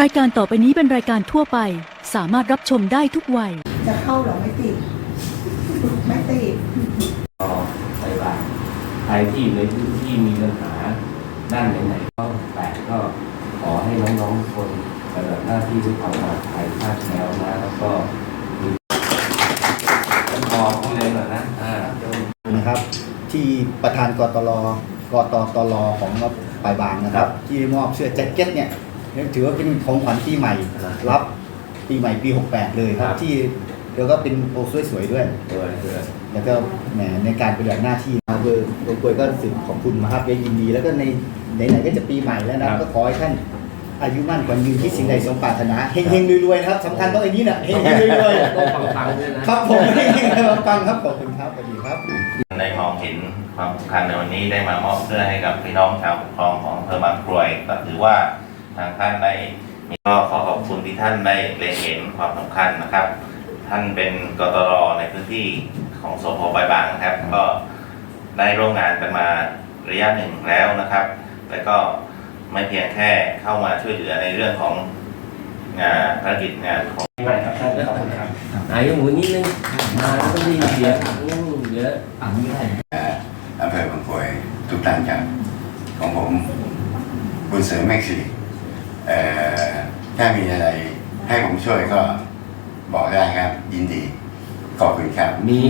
รายการต่อไปนี้เป็นรายการทั่วไป สามารถรับชมได้ทุกวัย จะเข้าเหรอไม่ติด ไม่ติดก็ไปบ้างใครที่อยู่ในพื้นที่มีปัญหาด้านไหนๆก็แปดก็ขอให้น้องๆทุกคนปฏิบัติหน้าที่ด้วยความปลอดภัยคาดแล้วนะ แล้วก็มีต้อขอพูดเลยหน่อยนะอ่านะครับ ที่ประธานกตลกตตลของปลายบางนะครับ ที่มอบเสื้อแจ็คเก็ตเนี่ย ถือว่าเป็นของขวัญปีใหม่ รับปีใหม่ปี 68 เลยครับ ที่แล้วก็เป็นโอ้สวยๆด้วยเปิดเปิดแล้วก็แหมในการปฏิบัติหน้าที่นะเบอร์เบอร์กวยก็รู้สึกขอบคุณมากครับยินดี แล้วก็ในไหนๆก็จะปีใหม่แล้วนะก็ขอให้ท่านอายุมั่นขวัญยืนที่สิ่งใดสมปรารถนาเฮงๆรวยๆนะครับสำคัญต้องไอ้นี้น่ะเฮงๆรวยต้องฟังๆด้วยนะๆครับผมเฮงๆฟังครับขอบคุณครับสวัสดีครับได้มองเห็นความสำคัญในวันนี้ได้มามอบเสื้อให้กับพี่น้องชาวปกครองของอำเภอบางกรวยก็ถือว่า ทางท่านได้มีก็ขอขอบคุณที่ท่านได้เล็งเห็นความสำคัญนะครับ ท่านเป็นกตรในพื้นที่ของสพบายบางนะครับ ก็ได้ร่วมงานกันมาระยะหนึ่งแล้วนะครับ แล้วก็ไม่เพียงแค่เข้ามาช่วยเหลือในเรื่องของงานภารกิจงานของไม่ครับท่านขอบคุณครับอายกมือนิดนึงมาแล้วก็ได้ยินเสียงอืมเยอะอ่านไม่ได้อำเภอบางกรวยทุกท่านครับของผมบุญเสริมแม็กซี่เอ่อ ถ้ามีอะไรให้ผมช่วยก็บอกได้ครับ ยินดี ขอบคุณครับ มี